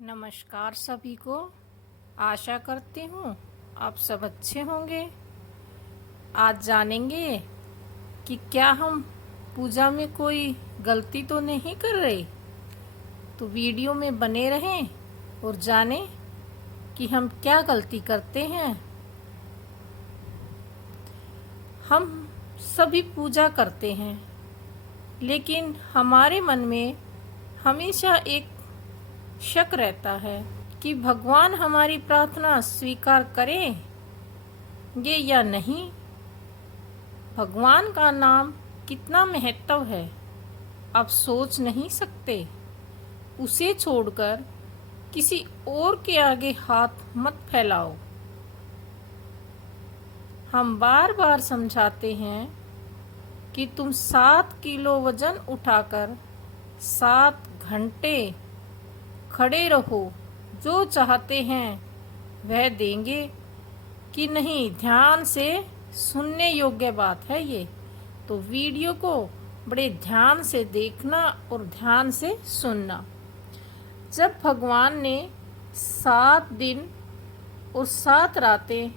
नमस्कार सभी को। आशा करती हूँ आप सब अच्छे होंगे। आज जानेंगे कि क्या हम पूजा में कोई गलती तो नहीं कर रहे। तो वीडियो में बने रहें और जानें कि हम क्या गलती करते हैं। हम सभी पूजा करते हैं, लेकिन हमारे मन में हमेशा एक शक रहता है कि भगवान हमारी प्रार्थना स्वीकार करेंगे या नहीं। भगवान का नाम कितना महत्व है आप सोच नहीं सकते। उसे छोड़कर किसी और के आगे हाथ मत फैलाओ। हम बार बार समझाते हैं कि तुम 7 किलो वजन उठाकर 7 घंटे खड़े रहो, जो चाहते हैं वह देंगे कि नहीं। ध्यान से सुनने योग्य बात है ये। तो वीडियो को बड़े ध्यान से देखना और ध्यान से सुनना। जब भगवान ने 7 दिन और 7 रातें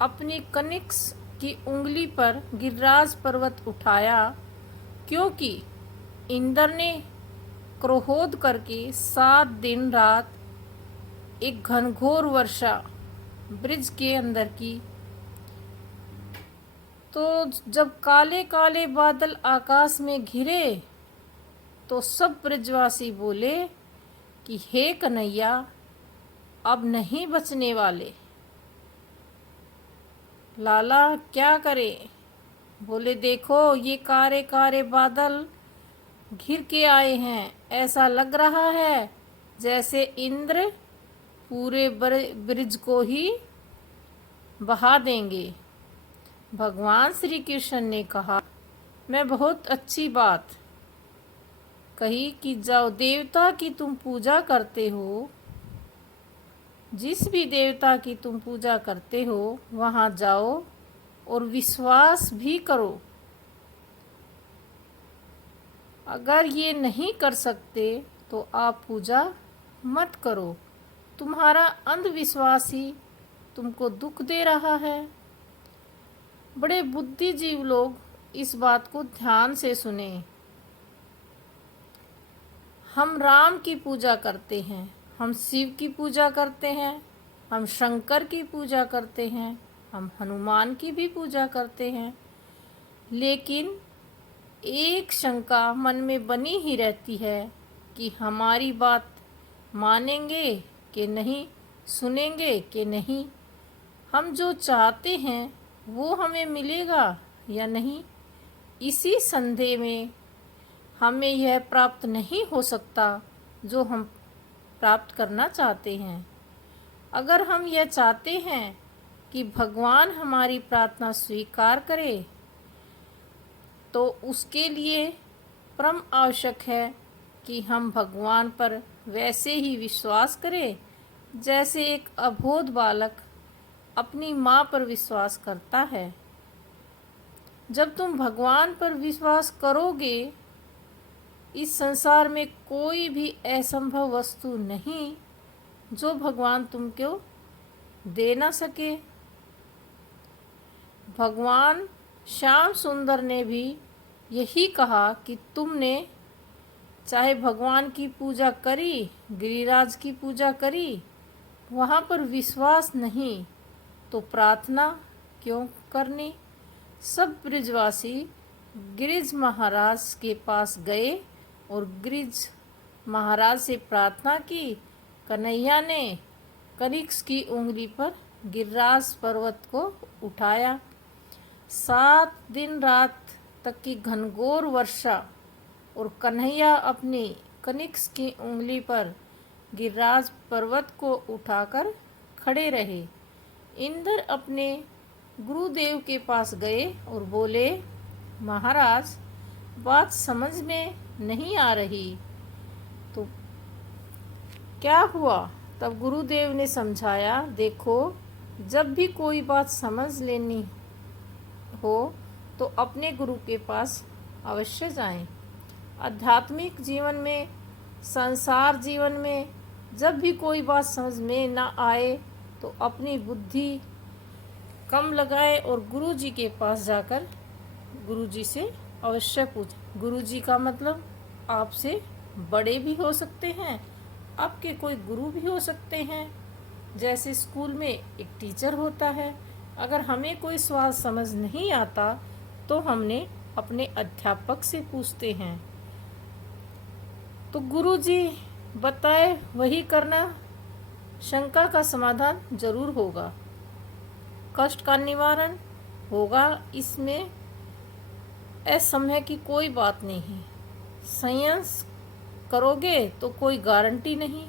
अपनी कनिक्स की उंगली पर गिरिराज पर्वत उठाया, क्योंकि इंद्र ने क्रोध करके 7 दिन रात एक घनघोर वर्षा ब्रिज के अंदर की, तो जब काले काले बादल आकाश में घिरे तो सब ब्रजवासी बोले कि हे कन्हैया, अब नहीं बचने वाले। लाला क्या करे? बोले देखो ये कारे कारे बादल घिर के आए हैं। ऐसा लग रहा है जैसे इंद्र पूरे ब्रिज को ही बहा देंगे। भगवान श्री कृष्ण ने कहा, मैं बहुत अच्छी बात कही कि जाओ, देवता की तुम पूजा करते हो, जिस भी देवता की तुम पूजा करते हो वहाँ जाओ और विश्वास भी करो। अगर ये नहीं कर सकते तो आप पूजा मत करो। तुम्हारा अंधविश्वास ही तुमको दुख दे रहा है। बड़े बुद्धिजीव लोग इस बात को ध्यान से सुने। हम राम की पूजा करते हैं, हम शिव की पूजा करते हैं, हम शंकर की पूजा करते हैं, हम हनुमान की भी पूजा करते हैं, लेकिन एक शंका मन में बनी ही रहती है कि हमारी बात मानेंगे कि नहीं, सुनेंगे कि नहीं, हम जो चाहते हैं वो हमें मिलेगा या नहीं। इसी संदेह में हमें यह प्राप्त नहीं हो सकता जो हम प्राप्त करना चाहते हैं। अगर हम यह चाहते हैं कि भगवान हमारी प्रार्थना स्वीकार करे, तो उसके लिए परम आवश्यक है कि हम भगवान पर वैसे ही विश्वास करें जैसे एक अबोध बालक अपनी माँ पर विश्वास करता है। जब तुम भगवान पर विश्वास करोगे, इस संसार में कोई भी असंभव वस्तु नहीं जो भगवान तुमको दे ना सके। भगवान श्याम सुंदर ने भी यही कहा कि तुमने चाहे भगवान की पूजा करी, गिरिराज की पूजा करी, वहाँ पर विश्वास नहीं तो प्रार्थना क्यों करनी। सब ब्रिजवासी गिरिज महाराज के पास गए और गिरिज महाराज से प्रार्थना की। कन्हैया ने कनिक्स की उंगली पर गिरिराज पर्वत को उठाया। 7 दिन रात तक की घनघोर वर्षा और कन्हैया अपनी कनिक्स की उंगली पर गिरिराज पर्वत को उठाकर खड़े रहे। इंद्र अपने गुरुदेव के पास गए और बोले, महाराज बात समझ में नहीं आ रही। तो क्या हुआ? तब गुरुदेव ने समझाया, देखो जब भी कोई बात समझ लेनी हो तो अपने गुरु के पास अवश्य जाएं। आध्यात्मिक जीवन में, संसार जीवन में जब भी कोई बात समझ में ना आए तो अपनी बुद्धि कम लगाए और गुरु जी के पास जाकर गुरु जी से अवश्य पूछ। गुरु जी का मतलब आपसे बड़े भी हो सकते हैं, आपके कोई गुरु भी हो सकते हैं। जैसे स्कूल में एक टीचर होता है, अगर हमें कोई सवाल समझ नहीं आता तो हमने अपने अध्यापक से पूछते हैं। तो गुरु जी बताए वही करना, शंका का समाधान जरूर होगा, कष्ट का निवारण होगा। इसमें असमय की कोई बात नहीं। संयम करोगे तो कोई गारंटी नहीं।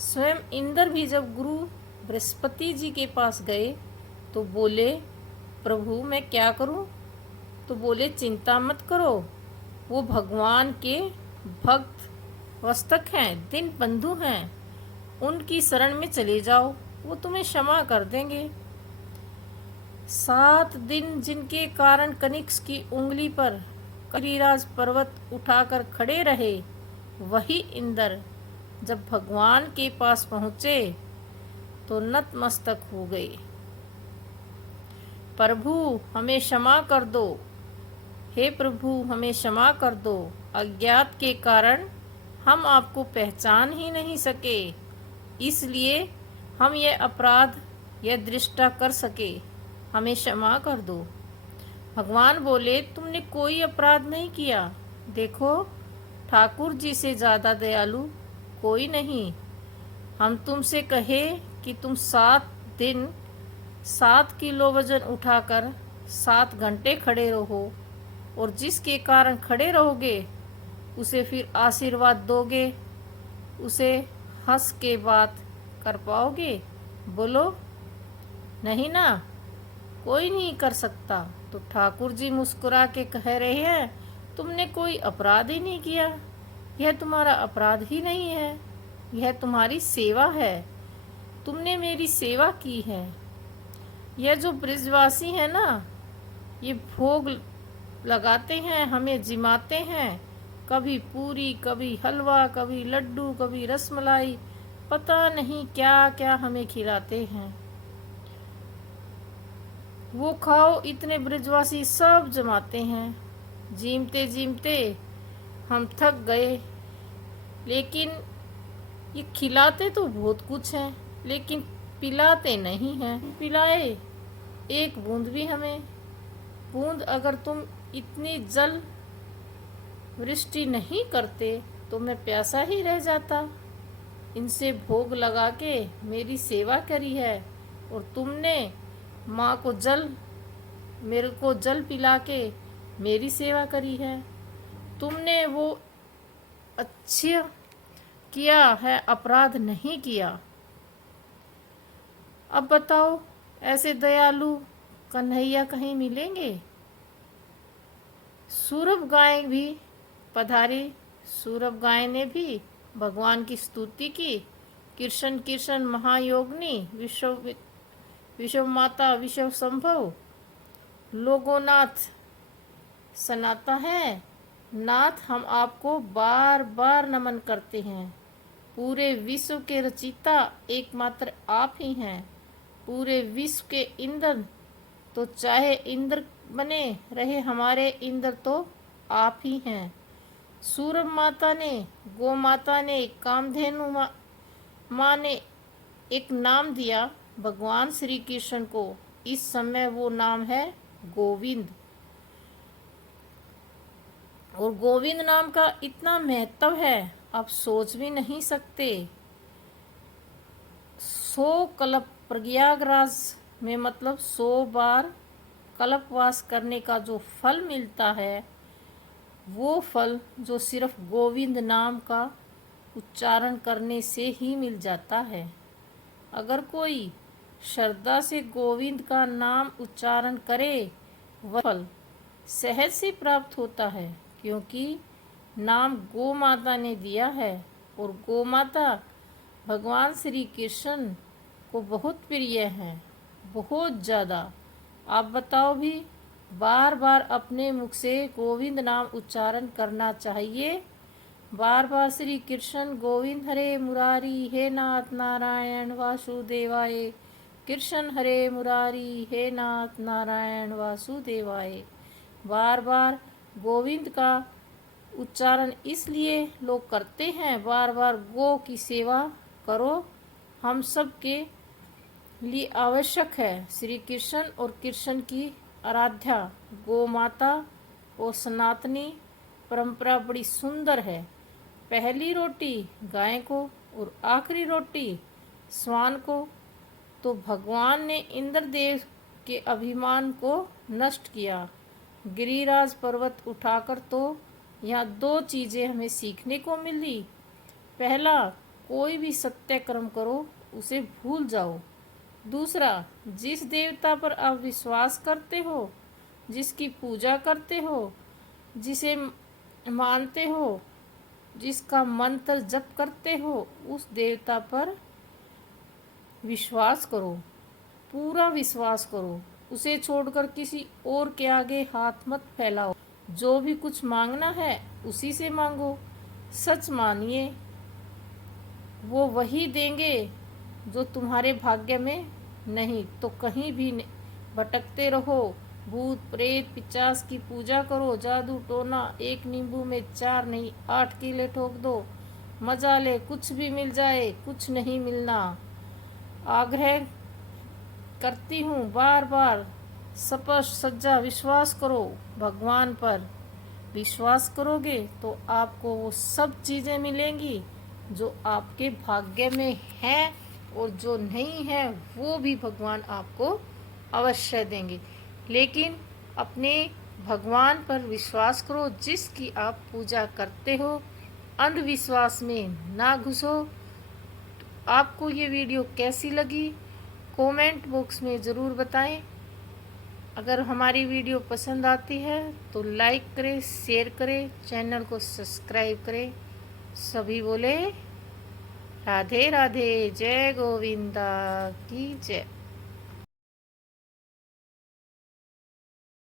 स्वयं इंद्र भी जब गुरु बृहस्पति जी के पास गए तो बोले, प्रभु मैं क्या करूं? तो बोले, चिंता मत करो, वो भगवान के भक्त वस्तक हैं, दीन बंधु हैं, उनकी शरण में चले जाओ, वो तुम्हें क्षमा कर देंगे। 7 दिन जिनके कारण कनिष्क की उंगली पर कलिराज पर्वत उठाकर खड़े रहे, वही इंद्र जब भगवान के पास पहुँचे तो नतमस्तक हो गए। प्रभु हमें क्षमा कर दो, हे प्रभु हमें क्षमा कर दो, अज्ञात के कारण हम आपको पहचान ही नहीं सके, इसलिए हम ये अपराध यह दृष्टा कर सके, हमें क्षमा कर दो। भगवान बोले, तुमने कोई अपराध नहीं किया, देखो ठाकुर जी से ज़्यादा दयालु कोई नहीं। हम तुमसे कहे कि तुम 7 दिन 7 किलो वजन उठाकर 7 घंटे खड़े रहो, और जिसके कारण खड़े रहोगे उसे फिर आशीर्वाद दोगे, उसे हंस के बात कर पाओगे? बोलो नहीं ना, कोई नहीं कर सकता। तो ठाकुर जी मुस्कुरा के कह रहे हैं, तुमने कोई अपराध ही नहीं किया, यह तुम्हारा अपराध ही नहीं है, यह तुम्हारी सेवा है, तुमने मेरी सेवा की है। यह जो ब्रिजवासी है ना, ये भोग लगाते हैं, हमें जिमाते हैं, कभी पूरी, कभी हलवा, कभी लड्डू, कभी रसमलाई, पता नहीं क्या क्या हमें खिलाते हैं। वो खाओ, इतने ब्रिजवासी सब जमाते हैं। जीमते जीमते हम थक गए, लेकिन ये खिलाते तो बहुत कुछ हैं, लेकिन पिलाते नहीं हैं। पिलाए एक बूंद भी हमें। बूंद अगर तुम इतनी जल वृष्टि नहीं करते तो मैं प्यासा ही रह जाता। इनसे भोग लगा के मेरी सेवा करी है, और तुमने माँ को मेरे को जल पिला के मेरी सेवा करी है। तुमने वो अच्छा किया है, अपराध नहीं किया। अब बताओ, ऐसे दयालु कन्हैया कहीं मिलेंगे? सूरभ गाय भी पधारी। सूरभ गाय ने भी भगवान की स्तुति की। कृष्ण कृष्ण महायोगिनी, विश्व माता, विश्व संभव, लोगोनाथ सनाता है। नाथ हम आपको बार बार नमन करते हैं। पूरे विश्व के रचिता एकमात्र आप ही हैं। पूरे विश्व के इंद्र, तो चाहे इंद्र बने रहे हमारे इंद्र तो आप ही हैं। सूरभ माता ने, गो माता ने, कामधेनु माँ ने एक नाम दिया भगवान श्री कृष्ण को। इस समय वो नाम है गोविंद। और गोविंद नाम का इतना महत्व है, आप सोच भी नहीं सकते। 100 कल्प प्रयागराज में, मतलब 100 बार कल्पवास करने का जो फल मिलता है, वो फल जो सिर्फ गोविंद नाम का उच्चारण करने से ही मिल जाता है। अगर कोई श्रद्धा से गोविंद का नाम उच्चारण करे, वह फल सहज से प्राप्त होता है, क्योंकि नाम गो माता ने दिया है, और गो माता भगवान श्री कृष्ण को बहुत प्रिय है, बहुत ज़्यादा। आप बताओ भी, बार बार अपने मुख से गोविंद नाम उच्चारण करना चाहिए बार बार श्री कृष्ण गोविंद हरे मुरारी, हे नाथ नारायण वासुदेवाय। कृष्ण हरे मुरारी, हे नाथ नारायण वासुदेवाय। बार बार गोविंद का उच्चारण इसलिए लोग करते हैं, बार बार गो की सेवा करो, हम सब के लिए आवश्यक है। श्री कृष्ण और कृष्ण की आराध्या गो माता और सनातनी परंपरा बड़ी सुंदर है। पहली रोटी गाय को और आखिरी रोटी स्वान को। तो भगवान ने इंद्रदेव के अभिमान को नष्ट किया, गिरिराज पर्वत उठाकर। तो यहाँ दो चीज़ें हमें सीखने को मिली। पहला, कोई भी सत्य कर्म करो उसे भूल जाओ। दूसरा, जिस देवता पर आप विश्वास करते हो, जिसकी पूजा करते हो, जिसे मानते हो, जिसका मंत्र जप करते हो, उस देवता पर विश्वास करो, पूरा विश्वास करो। उसे छोड़कर किसी और के आगे हाथ मत फैलाओ। जो भी कुछ मांगना है उसी से मांगो। सच मानिए, वो वही देंगे जो तुम्हारे भाग्य में नहीं तो कहीं भी भटकते रहो। भूत प्रेत पिचास की पूजा करो, जादू टोना, एक नींबू में 4 नहीं 8 कीले ठोक दो, मजा ले, कुछ भी मिल जाए, कुछ नहीं मिलना। आग्रह करती हूँ बार बार, स्पष्ट सच्चा विश्वास करो। भगवान पर विश्वास करोगे तो आपको वो सब चीज़ें मिलेंगी जो आपके भाग्य में हैं, और जो नहीं है वो भी भगवान आपको अवश्य देंगे। लेकिन अपने भगवान पर विश्वास करो जिसकी आप पूजा करते हो। अंधविश्वास में ना घुसो। आपको ये वीडियो कैसी लगी कमेंट बॉक्स में ज़रूर बताएं। अगर हमारी वीडियो पसंद आती है तो लाइक करें, शेयर करें, चैनल को सब्सक्राइब करें। सभी बोले राधे राधे, जय गोविंदा की जय।